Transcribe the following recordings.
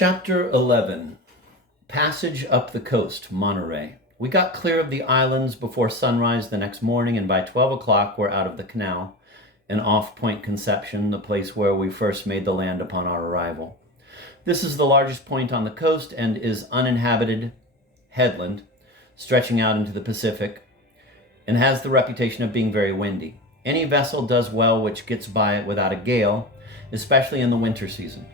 Chapter 11. Passage up the coast, Monterey. We got clear of the islands before sunrise the next morning, and by 12 o'clock we're out of the canal and off Point Conception, the place where we first made the land upon our arrival. This is the largest point on the coast and is uninhabited headland, stretching out into the Pacific, and has the reputation of being very windy. Any vessel does well which gets by it without a gale, especially in the winter season.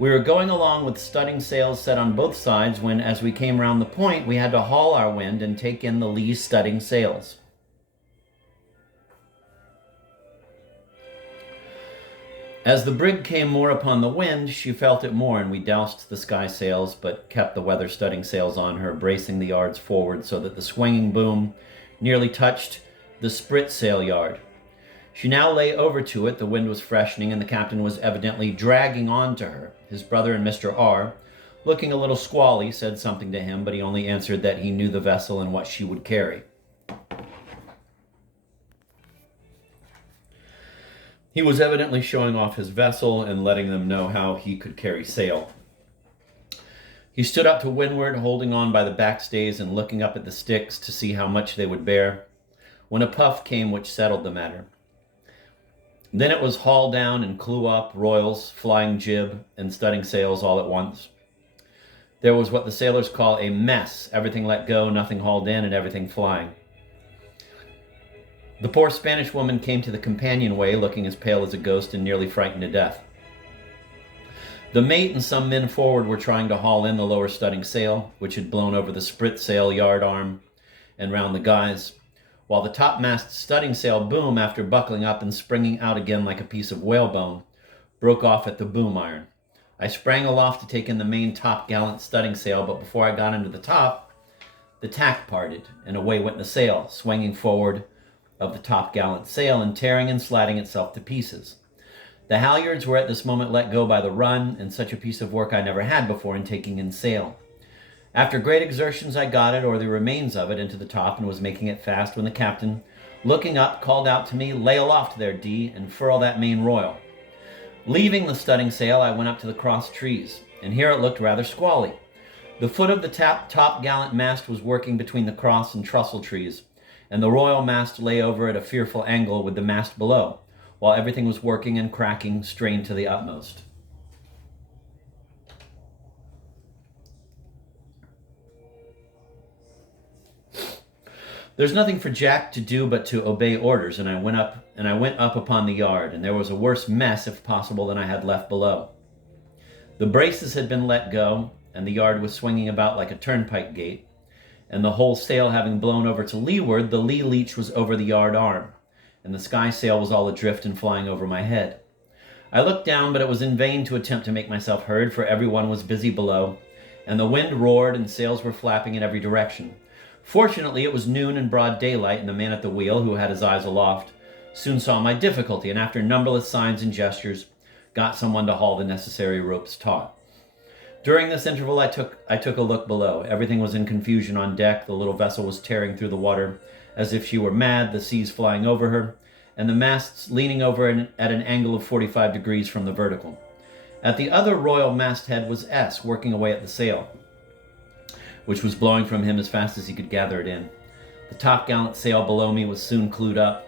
We were going along with studding sails set on both sides when, as we came round the point, we had to haul our wind and take in the lee studding sails. As the brig came more upon the wind, she felt it more, and we doused the sky sails, but kept the weather studding sails on her, bracing the yards forward so that the swinging boom nearly touched the sprit sail yard. She now lay over to it. The wind was freshening, and the captain was evidently dragging on to her. His brother and Mr. R, looking a little squally, said something to him, but he only answered that he knew the vessel and what she would carry. He was evidently showing off his vessel and letting them know how he could carry sail. He stood up to windward, holding on by the backstays and looking up at the sticks to see how much they would bear, when a puff came which settled the matter. Then it was haul down and clew up, royals, flying jib, and studding sails all at once. There was what the sailors call a mess, everything let go, nothing hauled in, and everything flying. The poor Spanish woman came to the companionway, looking as pale as a ghost and nearly frightened to death. The mate and some men forward were trying to haul in the lower studding sail, which had blown over the sprit sail yard arm and round the guys, while the topmast studding sail boom, after buckling up and springing out again like a piece of whalebone, broke off at the boom iron. I sprang aloft to take in the main top gallant studding sail, but before I got into the top, the tack parted, and away went the sail, swinging forward of the top gallant sail and tearing and slatting itself to pieces. The halyards were at this moment let go by the run, and such a piece of work I never had before in taking in sail. After great exertions, I got it, or the remains of it, into the top and was making it fast when the captain, looking up, called out to me, "Lay aloft there, D, and furl that main royal." Leaving the studding sail, I went up to the cross trees, and here it looked rather squally. The foot of the top gallant mast was working between the cross and trussel trees, and the royal mast lay over at a fearful angle with the mast below, while everything was working and cracking, strained to the utmost. There's nothing for Jack to do but to obey orders, and I went up upon the yard, and there was a worse mess, if possible, than I had left below. The braces had been let go, and the yard was swinging about like a turnpike gate, and the whole sail having blown over to leeward, the lee leech was over the yard arm, and the sky sail was all adrift and flying over my head. I looked down, but it was in vain to attempt to make myself heard, for everyone was busy below, and the wind roared and sails were flapping in every direction. Fortunately, it was noon and broad daylight, and the man at the wheel, who had his eyes aloft, soon saw my difficulty, and after numberless signs and gestures, got someone to haul the necessary ropes taut. During this interval, I took a look below. Everything was in confusion on deck. The little vessel was tearing through the water as if she were mad, the seas flying over her, and the masts leaning over at an angle of 45 degrees from the vertical. At the other royal masthead was S, working away at the sail, which was blowing from him as fast as he could gather it in. The topgallant sail below me was soon clewed up,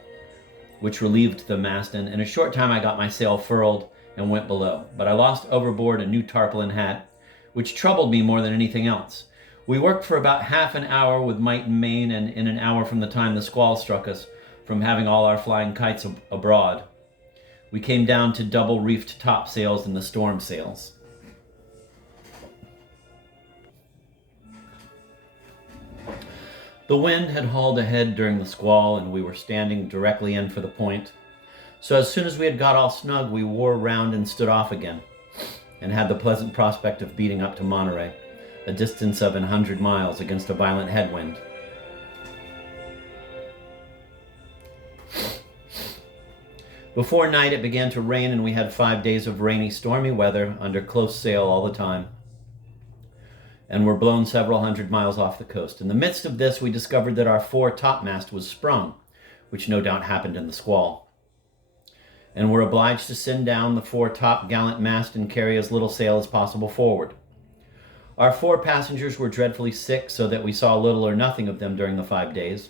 which relieved the mast, and in a short time I got my sail furled and went below. But I lost overboard a new tarpaulin hat, which troubled me more than anything else. We worked for about half an hour with might and main, and in an hour from the time the squall struck us, from having all our flying kites abroad, we came down to double-reefed topsails and the storm sails. The wind had hauled ahead during the squall, and we were standing directly in for the point. So as soon as we had got all snug, we wore round and stood off again, and had the pleasant prospect of beating up to Monterey, a distance of 100 miles, against a violent headwind. Before night it began to rain, and we had 5 days of rainy, stormy weather under close sail all the time, and were blown several hundred miles off the coast. In the midst of this, we discovered that our fore topmast was sprung, which no doubt happened in the squall, and were obliged to send down the fore top gallant mast and carry as little sail as possible forward. Our 4 passengers were dreadfully sick, so that we saw little or nothing of them during the 5 days.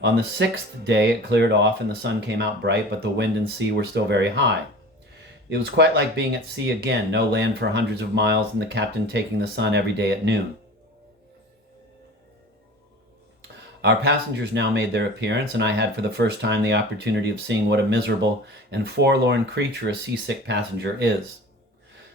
On the 6th day it cleared off and the sun came out bright, but the wind and sea were still very high. It was quite like being at sea again, no land for hundreds of miles, and the captain taking the sun every day at noon. Our passengers now made their appearance, and I had for the first time the opportunity of seeing what a miserable and forlorn creature a seasick passenger is.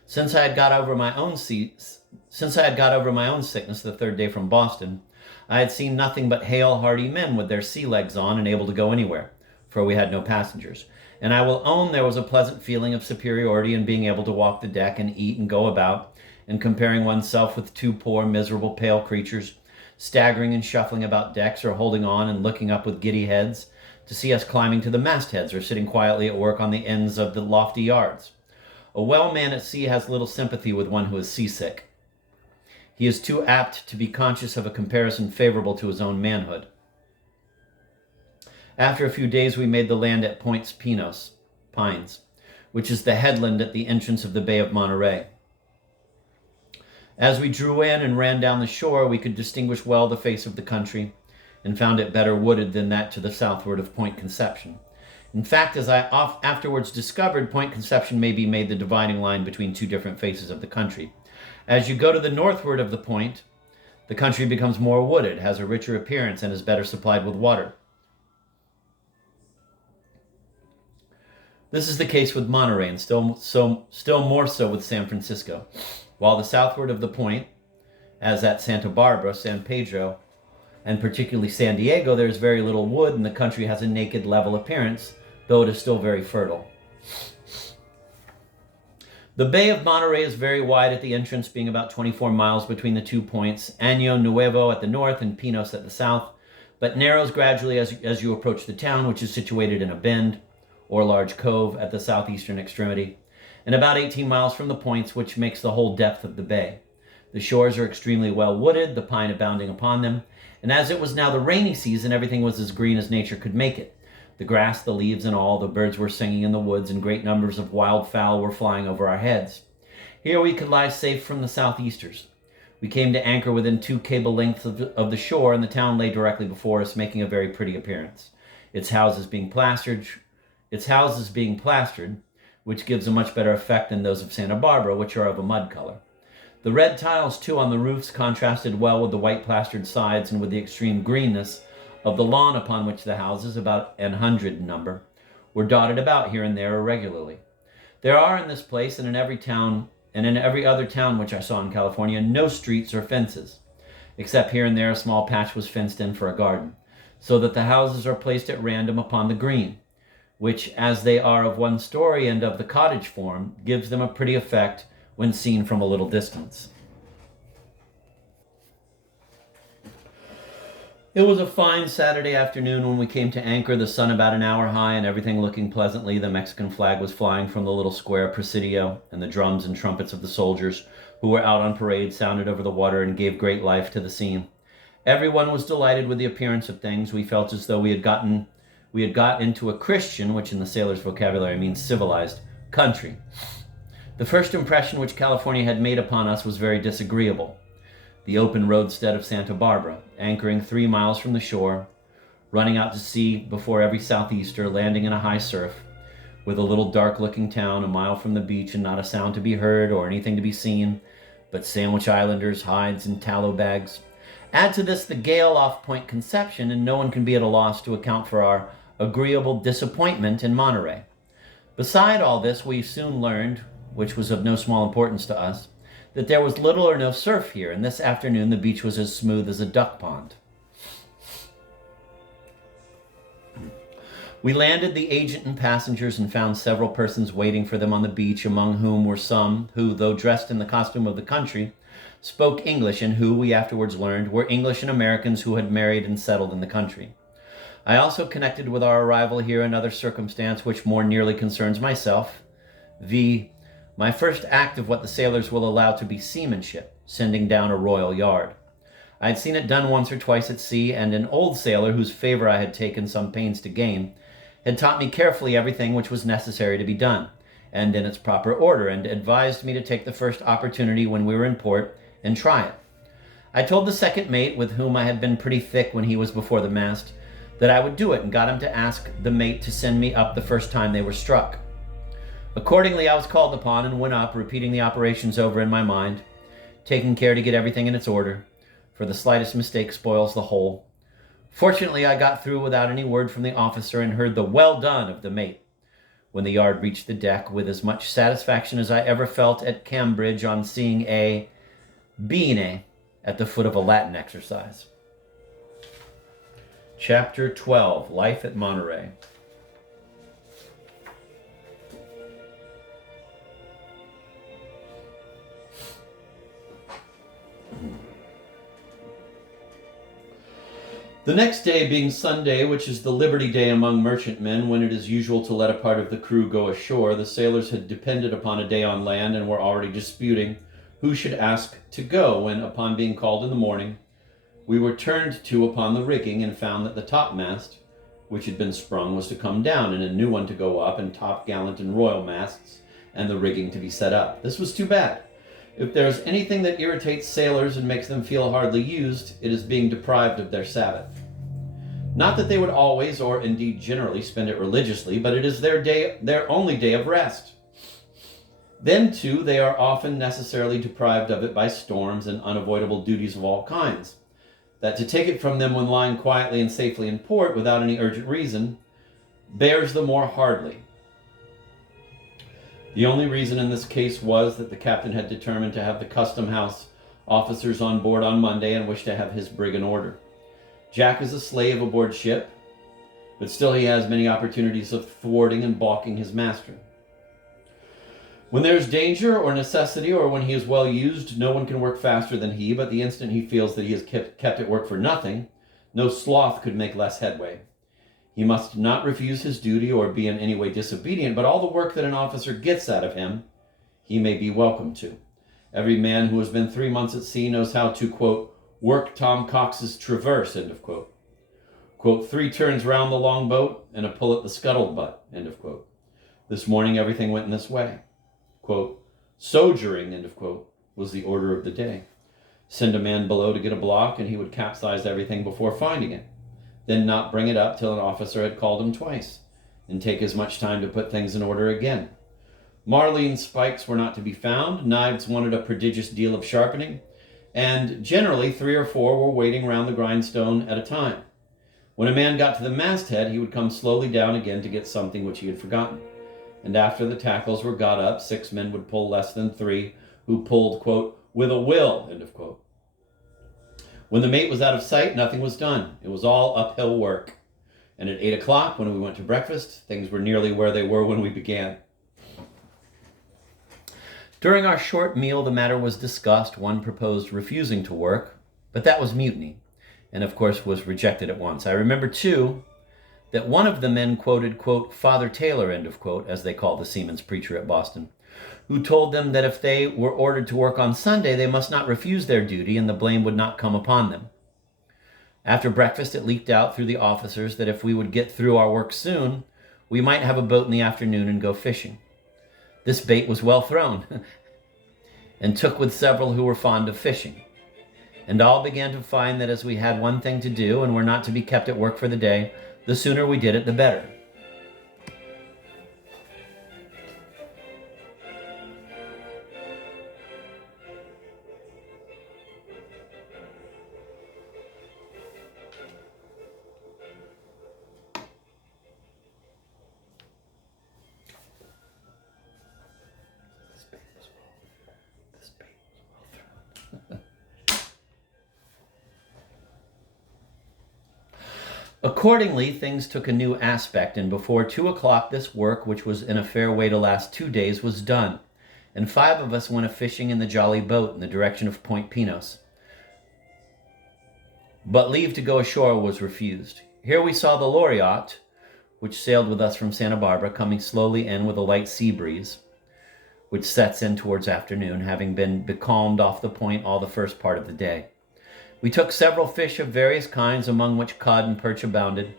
Since I had got over my own sickness the 3rd day from Boston, I had seen nothing but hale, hearty men with their sea legs on and able to go anywhere, for we had no passengers. And I will own there was a pleasant feeling of superiority in being able to walk the deck and eat and go about, and comparing oneself with 2 poor, miserable, pale creatures, staggering and shuffling about decks or holding on and looking up with giddy heads to see us climbing to the mastheads or sitting quietly at work on the ends of the lofty yards. A well man at sea has little sympathy with one who is seasick. He is too apt to be conscious of a comparison favorable to his own manhood. After a few days we made the land at Point Pines, which is the headland at the entrance of the Bay of Monterey. As we drew in and ran down the shore, we could distinguish well the face of the country, and found it better wooded than that to the southward of Point Conception. In fact, as I afterwards discovered, Point Conception may be made the dividing line between 2 different faces of the country. As you go to the northward of the point, the country becomes more wooded, has a richer appearance, and is better supplied with water. This is the case with Monterey, and still more so with San Francisco. While the southward of the point, as at Santa Barbara, San Pedro, and particularly San Diego, there is very little wood, and the country has a naked, level appearance, though it is still very fertile. The Bay of Monterey is very wide at the entrance, being about 24 miles between the 2 points, Año Nuevo at the north and Pinos at the south, but narrows gradually as you approach the town, which is situated in a bend, or large cove, at the southeastern extremity, and about 18 miles from the points, which makes the whole depth of the bay. The shores are extremely well wooded, the pine abounding upon them, and as it was now the rainy season, everything was as green as nature could make it. The grass, the leaves, and all, the birds were singing in the woods, and great numbers of wild fowl were flying over our heads. Here we could lie safe from the southeasters. We came to anchor within 2 cable lengths of the shore, and the town lay directly before us, making a very pretty appearance. Its houses being plastered, which gives a much better effect than those of Santa Barbara, which are of a mud color. The red tiles, too, on the roofs contrasted well with the white plastered sides and with the extreme greenness of the lawn upon which the houses, about 100 in number, were dotted about here and there irregularly. There are in this place and in every town and in every other town which I saw in California no streets or fences, except here and there a small patch was fenced in for a garden, so that the houses are placed at random upon the green, which, as they are of 1 story and of the cottage form, gives them a pretty effect when seen from a little distance. It was a fine Saturday afternoon when we came to anchor, the sun about an hour high and everything looking pleasantly. The Mexican flag was flying from the little square Presidio, and the drums and trumpets of the soldiers who were out on parade sounded over the water and gave great life to the scene. Everyone was delighted with the appearance of things. We felt as though we had got into a Christian, which in the sailor's vocabulary means civilized, country. The first impression which California had made upon us was very disagreeable. The open roadstead of Santa Barbara, anchoring 3 miles from the shore, running out to sea before every southeaster, landing in a high surf, with a little dark-looking town a mile from the beach and not a sound to be heard or anything to be seen but Sandwich Islanders, hides, and tallow bags. Add to this the gale off Point Conception, and no one can be at a loss to account for our agreeable disappointment in Monterey. Beside all this, we soon learned, which was of no small importance to us, that there was little or no surf here, and this afternoon the beach was as smooth as a duck pond. We landed the agent and passengers and found several persons waiting for them on the beach, among whom were some who, though dressed in the costume of the country, spoke English, and who, we afterwards learned, were English and Americans who had married and settled in the country. I also connected with our arrival here another circumstance which more nearly concerns myself, viz., my first act of what the sailors will allow to be seamanship, sending down a royal yard. I had seen it done once or twice at sea, and an old sailor, whose favor I had taken some pains to gain, had taught me carefully everything which was necessary to be done, and in its proper order, and advised me to take the first opportunity when we were in port, and try it. I told the second mate, with whom I had been pretty thick when he was before the mast, that I would do it, and got him to ask the mate to send me up the first time they were struck. Accordingly, I was called upon and went up, repeating the operations over in my mind, taking care to get everything in its order, for the slightest mistake spoils the whole. Fortunately, I got through without any word from the officer and heard the "well done" of the mate, when the yard reached the deck, with as much satisfaction as I ever felt at Cambridge on seeing a bene at the foot of a Latin exercise. Chapter 12, Life at Monterey. The next day being Sunday, which is the Liberty Day among merchantmen, when it is usual to let a part of the crew go ashore, the sailors had depended upon a day on land and were already disputing who should ask to go, when, upon being called in the morning, we were turned to upon the rigging and found that the topmast, which had been sprung, was to come down, and a new one to go up, and topgallant and royal masts, and the rigging to be set up. This was too bad. If there is anything that irritates sailors and makes them feel hardly used, it is being deprived of their Sabbath. Not that they would always, or indeed generally, spend it religiously, but it is their only day of rest. Then, too, they are often necessarily deprived of it by storms and unavoidable duties of all kinds, that to take it from them when lying quietly and safely in port, without any urgent reason, bears the more hardly. The only reason in this case was that the captain had determined to have the custom house officers on board on Monday and wished to have his brig in order. Jack is a slave aboard ship, but still he has many opportunities of thwarting and balking his master. When there is danger or necessity, or when he is well used, no one can work faster than he, but the instant he feels that he is kept at work for nothing, no sloth could make less headway. He must not refuse his duty or be in any way disobedient, but all the work that an officer gets out of him, he may be welcome to. Every man who has been 3 months at sea knows how to, quote, work Tom Cox's traverse, end of quote. Quote, 3 turns round the longboat and a pull at the scuttlebutt, end of quote. This morning everything went in this way. Quote, sogering, end of quote, was the order of the day. Send a man below to get a block, and he would capsize everything before finding it. Then not bring it up till an officer had called him twice, and take as much time to put things in order again. Marline spikes were not to be found, knives wanted a prodigious deal of sharpening, and generally 3 or 4 were waiting round the grindstone at a time. When a man got to the masthead, he would come slowly down again to get something which he had forgotten. And after the tackles were got up, 6 men would pull less than 3, who pulled, quote, with a will, end of quote. When the mate was out of sight, nothing was done. It was all uphill work. And at 8 o'clock, when we went to breakfast, things were nearly where they were when we began. During our short meal, the matter was discussed. One proposed refusing to work, but that was mutiny, and of course was rejected at once. I remember, too, that one of the men quoted, quote, Father Taylor, end of quote, as they call the seamen's preacher at Boston, who told them that if they were ordered to work on Sunday, they must not refuse their duty, and the blame would not come upon them. After breakfast, it leaked out through the officers that if we would get through our work soon, we might have a boat in the afternoon and go fishing. This bait was well thrown, and took with several who were fond of fishing. And all began to find that as we had one thing to do, and were not to be kept at work for the day, the sooner we did it, the better. Accordingly, things took a new aspect, and before 2 o'clock this work, which was in a fair way to last 2 days, was done, and 5 of us went a-fishing in the jolly boat in the direction of Point Pinos. But leave to go ashore was refused. Here we saw the Loriotte, which sailed with us from Santa Barbara, coming slowly in with a light sea breeze, which sets in towards afternoon, having been becalmed off the point all the first part of the day. We took several fish of various kinds, among which cod and perch abounded,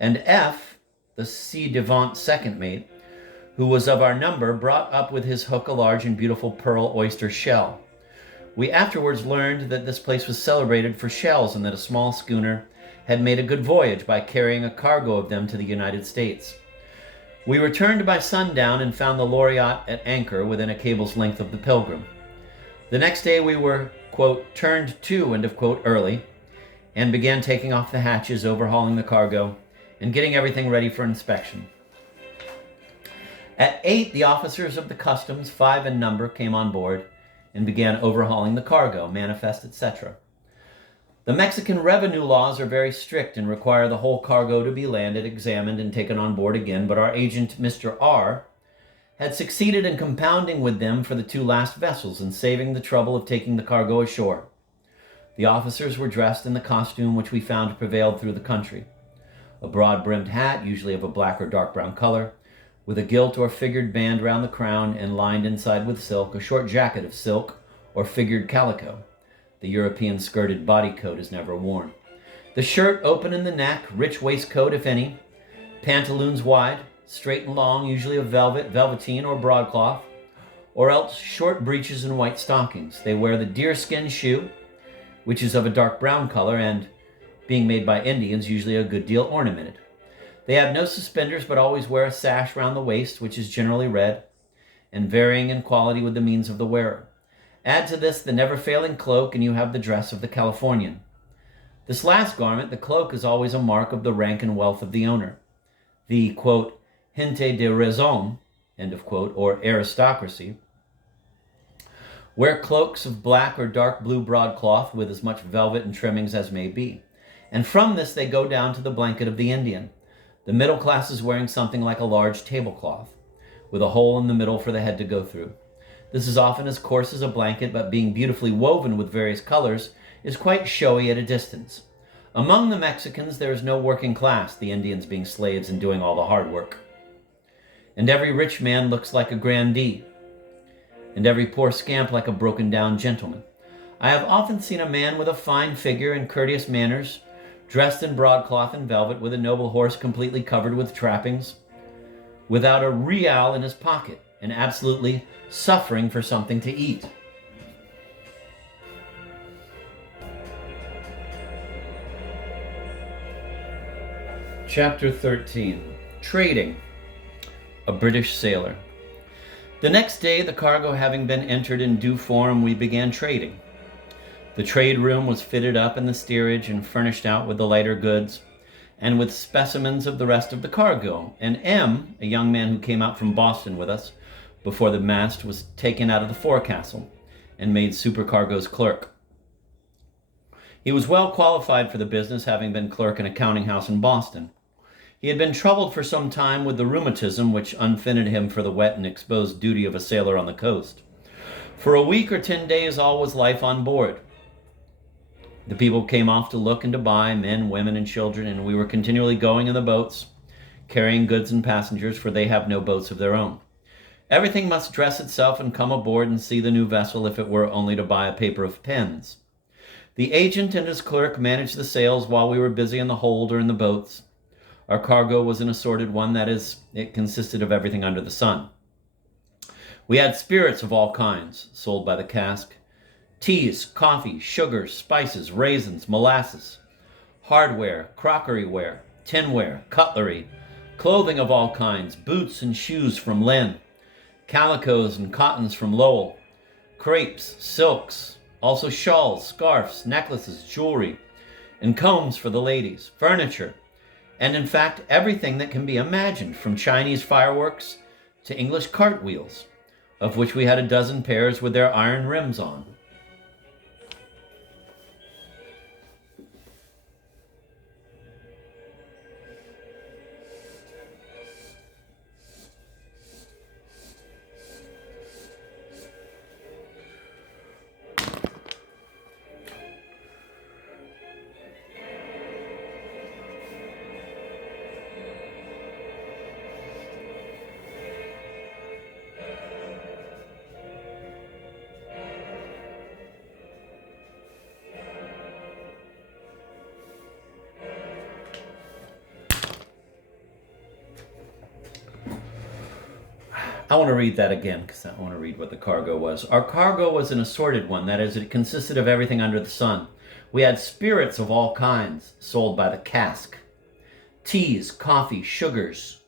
and F, the ci-devant second mate, who was of our number, brought up with his hook a large and beautiful pearl oyster shell, We afterwards learned that this place was celebrated for shells and that a small schooner had made a good voyage by carrying a cargo of them to the United States. We returned by sundown and found the Laureate at anchor within a cable's length of the Pilgrim. The next day we were, quote, turned to, end of quote, early, and began taking off the hatches, overhauling the cargo, and getting everything ready for inspection. At 8, the officers of the customs, 5 in number, came on board and began overhauling the cargo, manifest, etc. The Mexican revenue laws are very strict and require the whole cargo to be landed, examined, and taken on board again, but our agent, Mr. R., had succeeded in compounding with them for the 2 last vessels and saving the trouble of taking the cargo ashore. The officers were dressed in the costume which we found prevailed through the country. A broad-brimmed hat, usually of a black or dark brown color, with a gilt or figured band round the crown and lined inside with silk, a short jacket of silk or figured calico. The European skirted body coat is never worn. The shirt open in the neck, rich waistcoat if any, pantaloons wide, straight and long, usually of velvet, velveteen, or broadcloth, or else short breeches and white stockings. They wear the deerskin shoe, which is of a dark brown color and, being made by Indians, usually a good deal ornamented. They have no suspenders, but always wear a sash round the waist, which is generally red, and varying in quality with the means of the wearer. Add to this the never-failing cloak, and you have the dress of the Californian. This last garment, the cloak, is always a mark of the rank and wealth of the owner. The, quote, gente de raison, end of quote, or aristocracy, wear cloaks of black or dark blue broadcloth with as much velvet and trimmings as may be. And from this they go down to the blanket of the Indian. The middle class is wearing something like a large tablecloth, with a hole in the middle for the head to go through. This is often as coarse as a blanket, but being beautifully woven with various colors, is quite showy at a distance. Among the Mexicans there is no working class, the Indians being slaves and doing all the hard work. And every rich man looks like a grandee, and every poor scamp like a broken-down gentleman. I have often seen a man with a fine figure and courteous manners, dressed in broadcloth and velvet, with a noble horse completely covered with trappings, without a real in his pocket, and absolutely suffering for something to eat. Chapter 13. Trading. A British Sailor. The next day, the cargo having been entered in due form, we began trading. The trade room was fitted up in the steerage and furnished out with the lighter goods and with specimens of the rest of the cargo, and M., a young man who came out from Boston with us before the mast, was taken out of the forecastle and made supercargo's clerk. He was well qualified for the business, having been clerk in a counting house in Boston. He had been troubled for some time with the rheumatism which unfitted him for the wet and exposed duty of a sailor on the coast. For a week or 10 days all was life on board. The people came off to look and to buy, men, women, and children, and we were continually going in the boats, carrying goods and passengers, for they have no boats of their own. Everything must dress itself and come aboard and see the new vessel if it were only to buy a paper of pens. The agent and his clerk managed the sails while we were busy in the hold or in the boats. Our cargo was an assorted one, that is, it consisted of everything under the sun. We had spirits of all kinds, sold by the cask, teas, coffee, sugar, spices, raisins, molasses, hardware, crockeryware, tinware, cutlery, clothing of all kinds, boots and shoes from Lynn, calicos and cottons from Lowell, crepes, silks, also shawls, scarfs, necklaces, jewelry, and combs for the ladies, furniture, and in fact everything that can be imagined, from Chinese fireworks to English cartwheels, of which we had a dozen pairs with their iron rims on. I want to read that again because I want to read what the cargo was. Our cargo was an assorted one. That is, it consisted of everything under the sun. We had spirits of all kinds sold by the cask. Teas, coffee, sugars,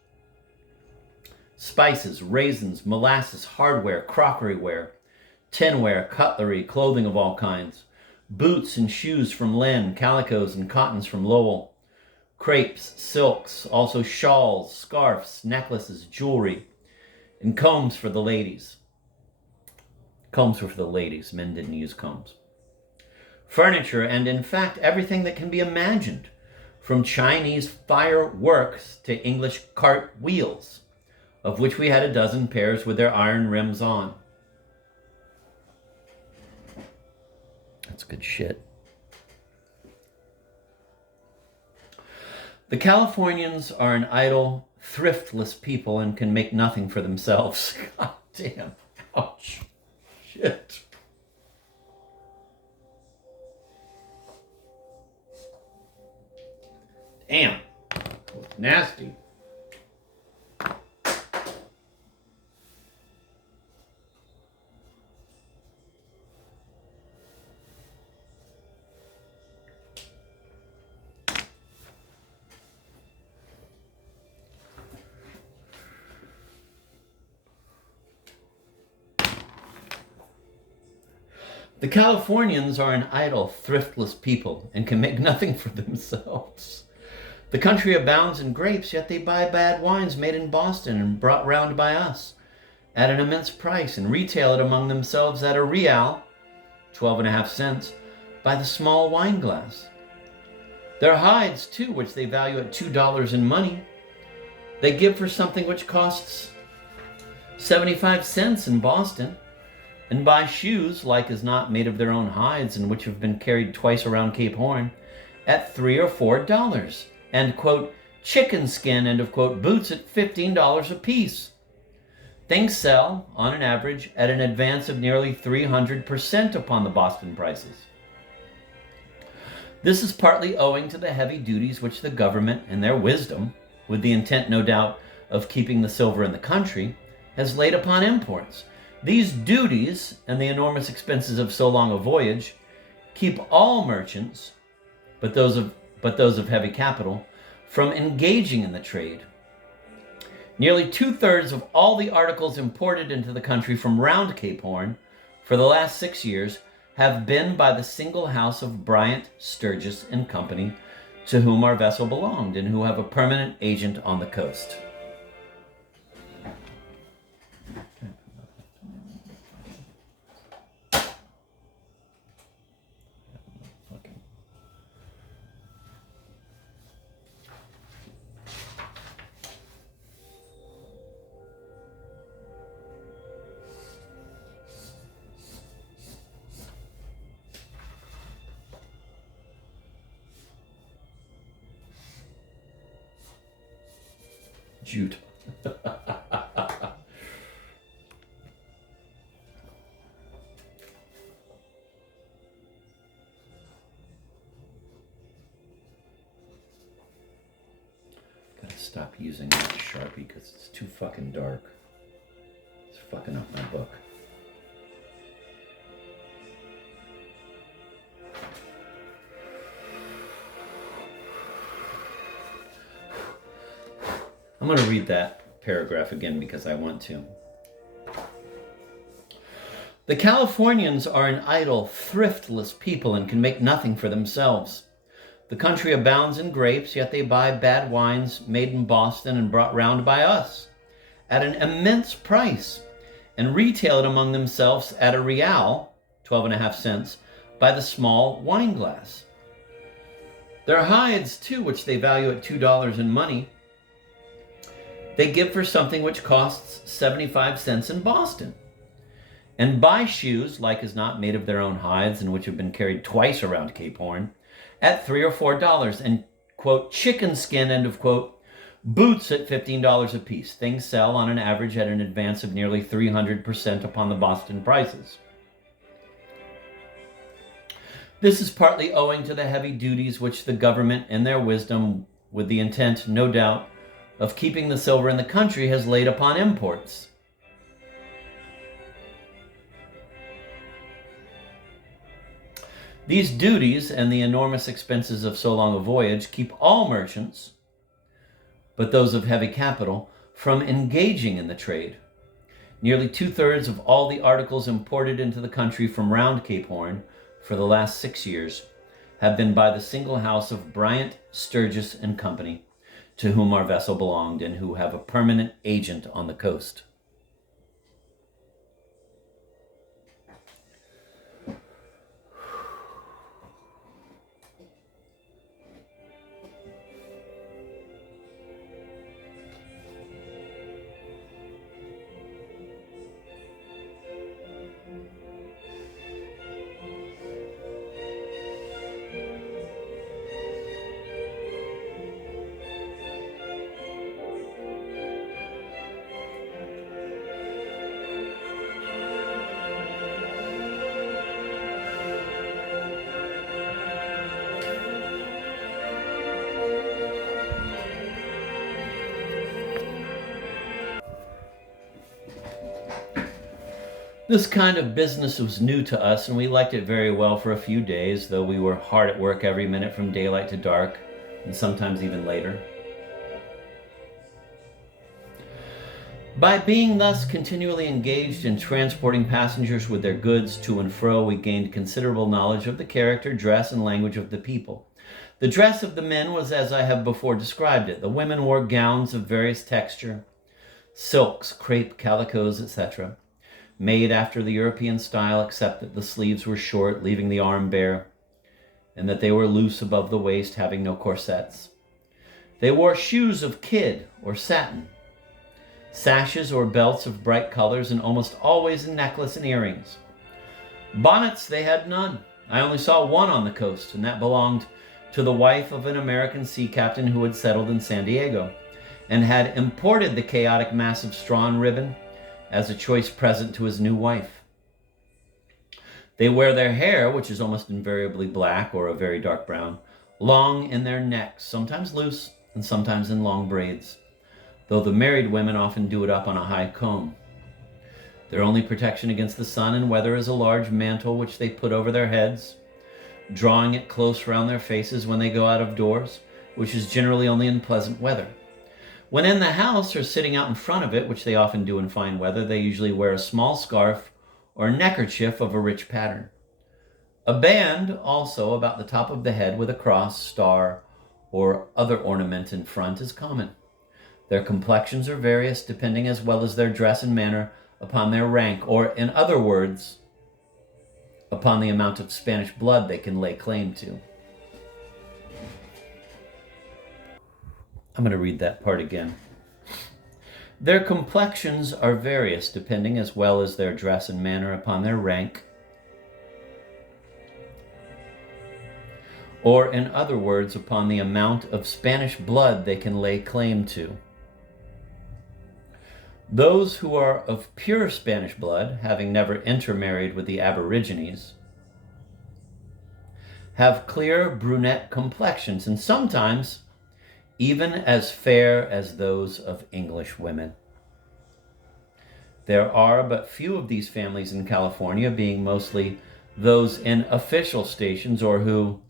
spices, raisins, molasses, hardware, crockeryware, tinware, cutlery, clothing of all kinds, boots and shoes from Lynn, calicos and cottons from Lowell, crepes, silks, also shawls, scarfs, necklaces, jewelry, and combs for the ladies. Combs were for the ladies. Men didn't use combs. Furniture, and in fact, everything that can be imagined, from Chinese fireworks to English cart wheels, of which we had a dozen pairs with their iron rims on. That's good shit. The Californians are an idle, thriftless people and can make nothing for themselves. God damn. Ouch. Shit. Damn. Nasty. The Californians are an idle, thriftless people and can make nothing for themselves. The country abounds in grapes, yet they buy bad wines made in Boston and brought round by us at an immense price and retail it among themselves at a real, 12.5 cents, by the small wine glass. Their hides, too, which they value at $2 in money, they give for something which costs 75 cents in Boston, and buy shoes, like as not made of their own hides and which have been carried twice around Cape Horn, at $3 or $4, and, quote, chicken skin, end of quote, boots at $15 a piece. Things sell, on an average, at an advance of nearly 300% upon the Boston prices. This is partly owing to the heavy duties which the government, in their wisdom, with the intent, no doubt, of keeping the silver in the country, has laid upon imports. These duties and the enormous expenses of so long a voyage keep all merchants, but those of heavy capital, from engaging in the trade. Nearly 2/3 of all the articles imported into the country from round Cape Horn for the last 6 years have been by the single house of Bryant, Sturgis and Company, to whom our vessel belonged and who have a permanent agent on the coast. Jute. Gotta stop using that Sharpie because it's too fucking dark. It's fucking up my book. I'm going to read that paragraph again because I want to. The Californians are an idle, thriftless people and can make nothing for themselves. The country abounds in grapes, yet they buy bad wines made in Boston and brought round by us at an immense price and retail it among themselves at a real, 12.5 cents, by the small wine glass. Their hides, too, which they value at $2 in money, they give for something which costs 75 cents in Boston, and buy shoes, like as not made of their own hides and which have been carried twice around Cape Horn, at $3 or $4, and, quote, chicken skin, end of quote, boots at $15 a piece. Things sell on an average at an advance of nearly 300% upon the Boston prices. This is partly owing to the heavy duties which the government, in their wisdom, with the intent, no doubt, of keeping the silver in the country, has laid upon imports. These duties and the enormous expenses of so long a voyage keep all merchants, but those of heavy capital, from engaging in the trade. Nearly 2/3 of all the articles imported into the country from round Cape Horn for the last 6 years have been by the single house of Bryant, Sturgis and Company, to whom our vessel belonged and who have a permanent agent on the coast. This kind of business was new to us, and we liked it very well for a few days, though we were hard at work every minute from daylight to dark, and sometimes even later. By being thus continually engaged in transporting passengers with their goods to and fro, we gained considerable knowledge of the character, dress, and language of the people. The dress of the men was as I have before described it. The women wore gowns of various texture, silks, crepe, calicoes, etc., made after the European style, except that the sleeves were short, leaving the arm bare, and that they were loose above the waist, having no corsets. They wore shoes of kid or satin, sashes or belts of bright colors, and almost always a necklace and earrings. Bonnets they had none. I only saw one on the coast, and that belonged to the wife of an American sea captain who had settled in San Diego, and had imported the chaotic mass of straw and ribbon as a choice present to his new wife. They wear their hair, which is almost invariably black or a very dark brown, long in their necks, sometimes loose and sometimes in long braids, though the married women often do it up on a high comb. Their only protection against the sun and weather is a large mantle which they put over their heads, drawing it close round their faces when they go out of doors, which is generally only in pleasant weather. When in the house or sitting out in front of it, which they often do in fine weather, they usually wear a small scarf or neckerchief of a rich pattern. A band also about the top of the head with a cross, star, or other ornament in front is common. Their complexions are various, depending as well as their dress and manner upon their rank, or in other words, upon the amount of Spanish blood they can lay claim to. I'm going to read that part again. Their complexions are various, depending as well as their dress and manner upon their rank, or in other words, upon the amount of Spanish blood they can lay claim to. Those who are of pure Spanish blood, having never intermarried with the aborigines, have clear brunette complexions, and sometimes even as fair as those of English women. There are but few of these families in California, being mostly those in official stations or who,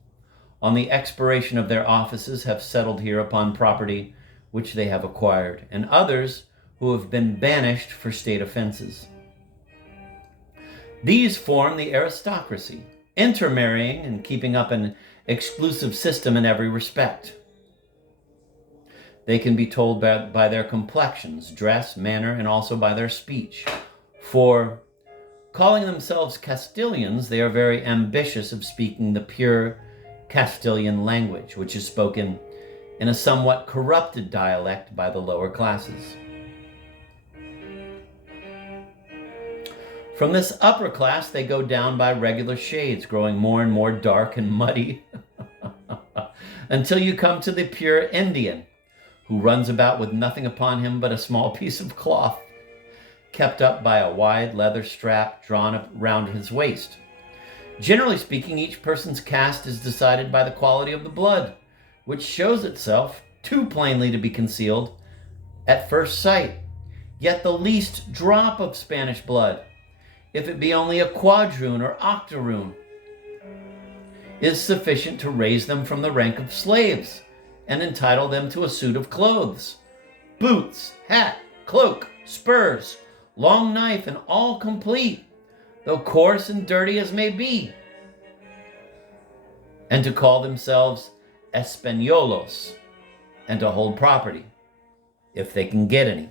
on the expiration of their offices, have settled here upon property which they have acquired, and others who have been banished for state offenses. These form the aristocracy, intermarrying and keeping up an exclusive system in every respect. They can be told by their complexions, dress, manner, and also by their speech. For, calling themselves Castilians, they are very ambitious of speaking the pure Castilian language, which is spoken in a somewhat corrupted dialect by the lower classes. From this upper class, they go down by regular shades, growing more and more dark and muddy, until you come to the pure Indian, who runs about with nothing upon him but a small piece of cloth, kept up by a wide leather strap drawn up round his waist. Generally speaking, each person's caste is decided by the quality of the blood, which shows itself too plainly to be concealed at first sight. Yet the least drop of Spanish blood, if it be only a quadroon or octoroon, is sufficient to raise them from the rank of slaves and entitle them to a suit of clothes, boots, hat, cloak, spurs, long knife, and all complete, though coarse and dirty as may be, and to call themselves Españolos, and to hold property, if they can get any.